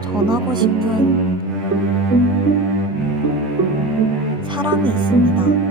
전하고 싶은 사랑이 있습니다.